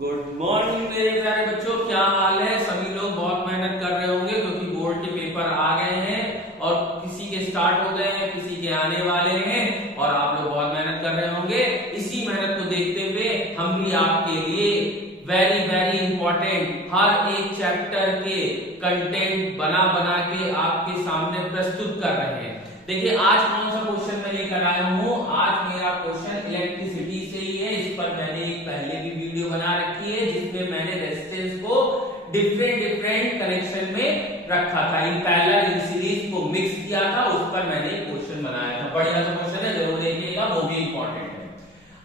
Good morning मेरे प्यारे बच्चों, क्या हाल है। सभी लोग बहुत मेहनत कर रहे होंगे क्योंकि बोर्ड के पेपर आ गए हैं और किसी के स्टार्ट हो गए हैं, किसी के आने वाले हैं और आप लोग बहुत मेहनत कर रहे होंगे। इसी मेहनत को देखते हुए हम भी आपके लिए वेरी वेरी इंपॉर्टेंट हर एक चैप्टर के कंटेंट बना बना के आपके सामने प्रस्तुत कर रहे हैं। देखिए आज कौन सा क्वेश्चन मैं लेकर आया हूँ। आज मेरा क्वेश्चन इलेक्ट्रिसिटी से ही है। इस पर मैंने एक पहले भी वीडियो बना रखी है जिसमें मैंने रेजिस्टेंस को डिफरेंट कनेक्शन में रखा था, इन पैरेलल इन सीरीज को मिक्स किया था। उस पर मैंने एक क्वेश्चन बनाया था। बढ़िया सा क्वेश्चन है, जरूर देखिएगा, वो भी इंपॉर्टेंट है।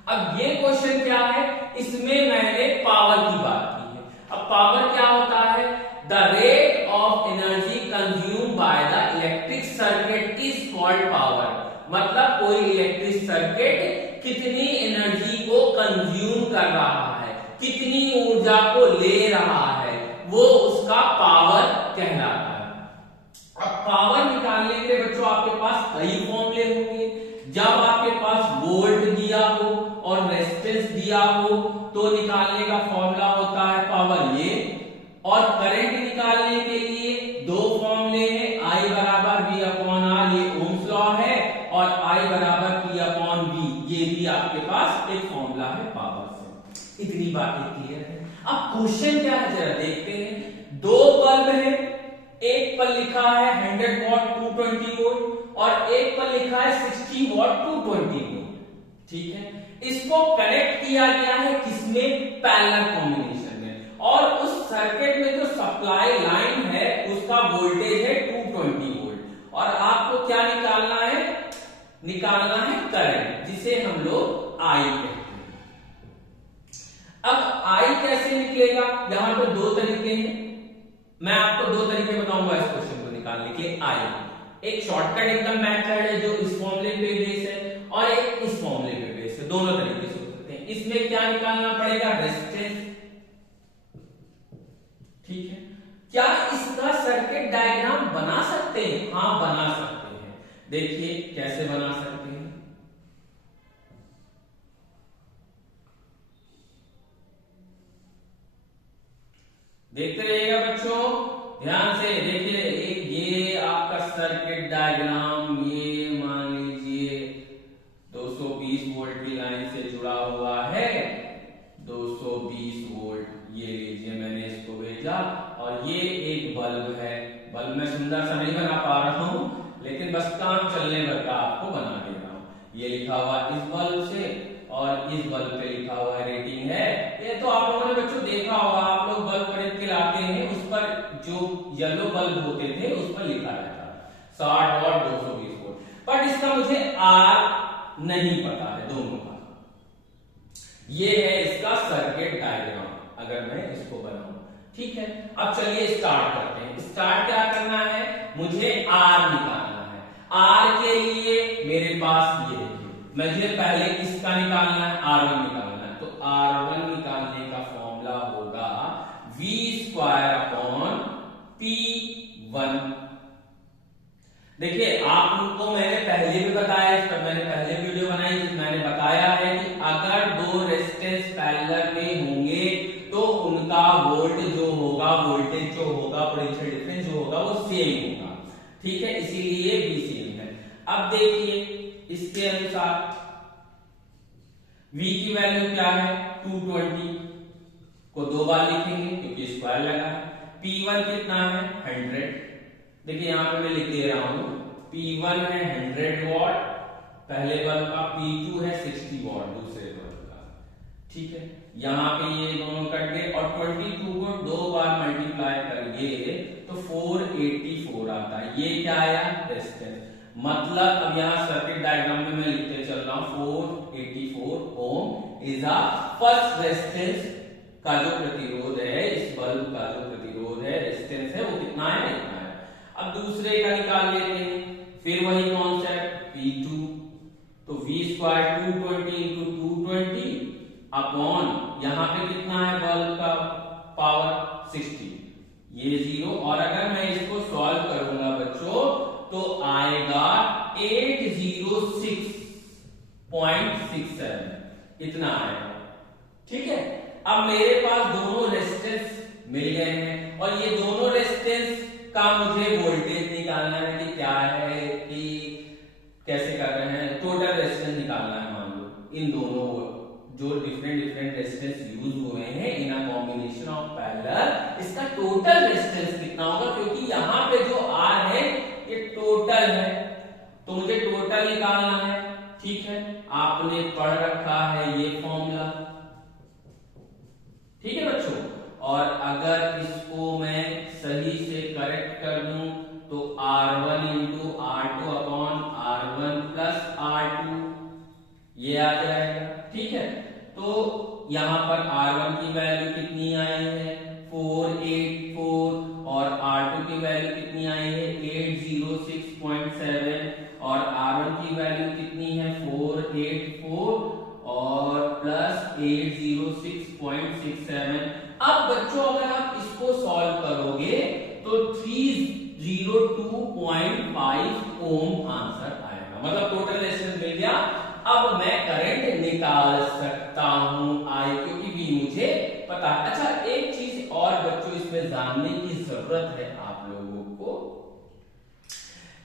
अब ये क्वेश्चन क्या है, इसमें मैंने पावर की बात की है। अब पावर क्या होता है, the rate of energy consume by the electric circuit is called power. मतलब कोई इलेक्ट्रिक सर्किट कितनी एनर्जी को कंज्यूम कर रहा है, कितनी ऊर्जा को ले रहा है, वो उसका पावर कहलाता है। अब पावर निकालने के लिए बच्चों आपके पास कई फॉर्मूले होंगे। जब आपके पास वोल्ट दिया हो और रेजिस्टेंस दिया हो तो निकालने का फॉर्मूला होता है पावर ये, और करंट निकालने के लिए दो फॉर्मूले हैं, I बराबर V अपॉन R, ये ओम्स लॉ है, और I बराबर P अपॉन V, ये भी आपके पास एक फॉर्मूला है पावर से। इतनी बातें क्लियर है। अब क्वेश्चन क्या है जरा देखते हैं। दो बल्ब है, एक पर लिखा है 100 वॉट 220 वोल्ट और एक पर लिखा है 60 वॉट 220 वोल्ट। ठीक है, इसको कनेक्ट किया गया है किसमें, पैरेलल कॉम्बिनेशन में, और उस सर्किट में जो सप्लाई लाइन है उसका वोल्टेज है 220 वोल्ट और आपको क्या निकालना है, निकालना है करंट, जिसे हम लोग I कहते हैं। अब I कैसे निकलेगा, यहां पर दो तरीके हैं, मैं आपको दो तरीके बताऊंगा इस क्वेश्चन को निकालने के लिए। I एक शॉर्टकट एकदम मेथड है जो इस फॉर्मूले पे बेस है और एक इस फॉर्मूले पे बेस है, दोनों तरीके से हो सकते हैं। इसमें क्या निकालना पड़ेगा, रेजिस्टेंस। ठीक है, क्या इसका सर्किट डायग्राम बना सकते हैं, हाँ बना सकते हैं। देखिए कैसे बना सकते हैं। देखते रहिएगा बच्चों, ध्यान से देखिए। एक ये आपका सर्किट डायग्राम, ये मान लीजिए 220 वोल्ट की लाइन से जुड़ा हुआ है, 220 वोल्ट, ये लीजिए मैंने इसको भेजा, और ये एक बल्ब है। बल्ब में सुंदर सा नहीं बना पा रहा हूं लेकिन बस काम चलने भर का आपको बना दे रहा हूं। ये लिखा हुआ इस बल्ब से और इस बल्ब पे लिखा हुआ रेटिंग है। ये तो आप लोगों ने बच्चों देखा होगा, आप लोग बल्ब खरीद के लाते हैं, उस पर जो येलो बल्ब होते थे उस पर लिखा रहता 60 वॉट 220 वोल्ट। बट इसका मुझे आर नहीं पता है दोनों का। ये है इसका सर्किट डायग्राम अगर मैं इसको बनाऊं। ठीक है, अब चलिए स्टार्ट करते हैं। स्टार्ट क्या करना है, मुझे आर निकालना है। आर के लिए मेरे पास ये देखिए, मुझे पहले इसका निकालना है, R1 निकालना है। तो R1 निकालने का फॉर्मूला होगा V स्क्वायर अपॉन P1। देखिए आप उनको मैंने पहले भी बताया, इस पर मैंने पहले वीडियो बनाई जिसमें मैंने बताया है कि अगर दो रेजिस्टेंस पैरेलल में होंगे तो उनका वोल्ट जो होगा, वोल्टेज जो होगा, पोटेंशियल डिफरेंस जो होगा वो सेम होगा। ठीक है, इसीलिए V सेम है। अब देखिए इसके अनुसार V की वैल्यू क्या है, 220 को दो बार लिखेंगे क्योंकि स्क्वायर लगा है। P1 कितना है, 100। देखिए यहां पे मैं लिख दे रहा हूं, P1 है 100 वॉट पहले बल्ब का, P2 है 60 वॉट दूसरे बल्ब का। ठीक है, यहां पे ये दोनों कट गए और 22 को दो बार मल्टीप्लाई करेंगे तो 484 आता है। ये क्या आया, रेजिस्टेंस। मतलब अब यहां सर्किट डायग्राम में मैं लिखते चल रहा हूं 484 ओम इज अ फर्स्ट रेजिस्टेंस का जो प्रतिरोध है, इस बल्ब का जो प्रतिरोध है, रेजिस्टेंस है, वो कितना है, इतना है। अब दूसरे का निकाल लेते हैं, फिर वही कॉन्सेप्ट P2, तो V स्क्वायर 220 इंटू 220 अपॉन यहां पे कितना है बल्ब का पावर 60, ये 0, और अगर मैं इसको सॉल्व करूंगा बच्चों तो आएगा 806.67, इतना आएगा। ठीक है, अब मेरे पास दोनों रेजिस्टेंस मिल गए हैं और ये दोनों रेजिस्टेंस का मुझे वोल्टेज निकालना है कि क्या है, कि कैसे कर रहे हैं, टोटल रेजिस्टेंस निकालना है। मान लो इन दोनों जो डिफरेंट रेजिस्टेंस यूज हुए हैं इन अ कॉम्बिनेशन ऑफ पैरेलल, इसका टोटल रेजिस्टेंस कितना होगा, क्योंकि यहाँ पे जो R है ये टोटल है, तो मुझे टोटल निकालना है। ठीक है, आपने पढ़ रखा है ये फॉर्मूला, ठीक है बच्चों। और अगर इसको मैं सही से करेक्ट कर दूं तो R1 into R2 upon R1 plus R2 ये आ जाएगा। ठीक है, तो यहां पर R1 की वैल्यू कितनी आई है 484 और R2 की वैल्यू कितनी आई है 806.7 और R1 की वैल्यू कितनी है 484 और प्लस 806.67। अब बच्चों अगर आप इसको सॉल्व करोगे तो 302.5 ओम आंसर आएगा, मतलब टोटल रेजिस्टेंस मिल गया। अब मैं करंट निकाल सकता हूं आई, क्योंकि भी मुझे पता है। अच्छा, एक चीज और बच्चों इसमें जानने की जरूरत है आप लोगों को।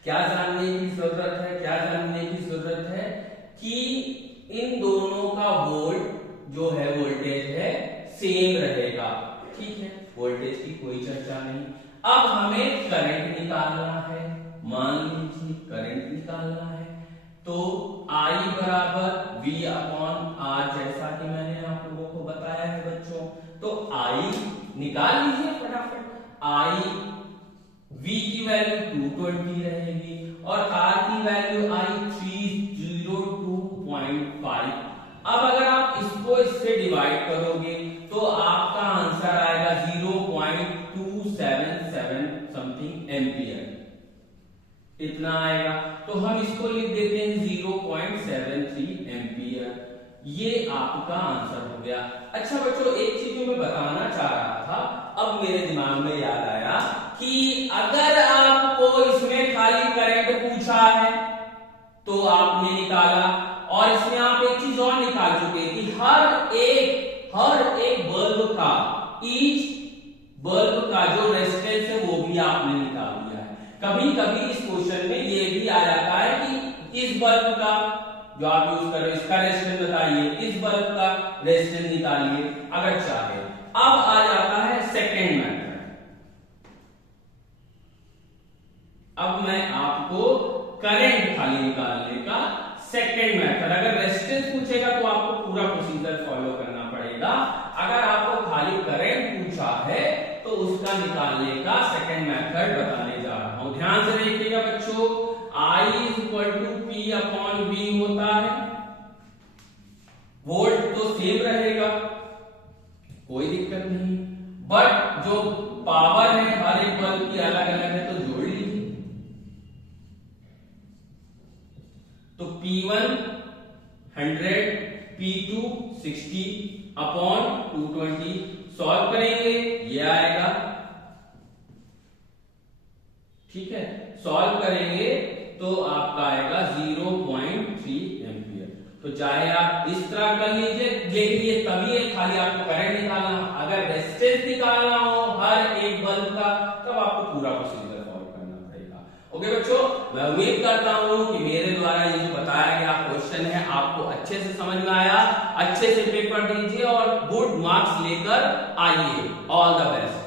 क्या जानने की जरूरत है, क्या जानने की जरूरत है कि इन दोनों का वोल्ट जो है वोल्टेज है सेम रहेगा। ठीक है, वोल्टेज की कोई चर्चा नहीं। अब हमें करंट निकालना है, मान लीजिए करंट निकालना है, तो I बराबर V अपॉन R, जैसा कि मैंने आप लोगों को बताया है बच्चों। तो I निकाल लीजिए फटाफट। I V की वैल्यू 220 रहेगी और R की वैल्यू आई 302.5। अब अगर आप इसको इससे डिवाइड करोगे तो आपका आंसर आएगा 0.277 समथिंग एम्पियर, इतना आएगा। तो हम इसको लिख देते हैं 0.73 एम्पियर, ये आपका आंसर हो गया। अच्छा बच्चों, एक चीज जो मैं बताना चाह रहा था, अब मेरे दिमाग में याद आया कि अगर आपको इसमें खाली करंट पूछा है तो आपने निकाला, और इसमें आप एक चीज और निकाल चुके कि हर एक बल्ब का, ईच बल्ब का जो रेजिस्टेंस है वो भी आपने निकाल दिया है। कभी कभी इस क्वेश्चन में ये भी आ जाता है कि इस बल्ब का जो आप यूज कर रहे हो इसका रेजिस्टेंस बताइए, इस बल्ब का रेजिस्टेंस निकालिए अगर चाहे। अब आ जाता है सेकेंड मेथड। अब मैं आपको करंट खाली निकालने का सेकेंड मेथड, अगर रेजिस्टेंस पूछेगा तो आपको पूरा प्रोसीजर फॉलो करना पड़ेगा। अगर आपको खाली करंट पूछा है तो उसका निकालने का सेकेंड मेथड बताने जा रहा हूं। ध्यान से देखिएगा बच्चों, I equal to P upon V होता है, वोल्ट तो सेम रहेगा, कोई दिक्कत नहीं, बट जो पावर है हर एक बल्ब की अलग अलग है, तो जोड़ लीजिए। तो P1 100, P2 60 अपॉन 220, सॉल्व करेंगे ये आएगा। ठीक है, सॉल्व करेंगे तो आपका आएगा 0.3 एम्पियर। तो चाहे आप इस तरह कर लीजिए, लेकिन ये तभी है खाली आपको करंट निकालना। अगर रेजिस्टेंस निकालना हो हर एक बल्ब का तब आपको पूरा प्रोसीजर फॉलो करना पड़ेगा। ओके बच्चों, मैं उम्मीद करता हूं कि मेरे द्वारा ये जो बताया गया क्वेश्चन है आपको अच्छे से समझ में आया। अच्छे से पेपर दीजिए और गुड मार्क्स लेकर आइए। All the best.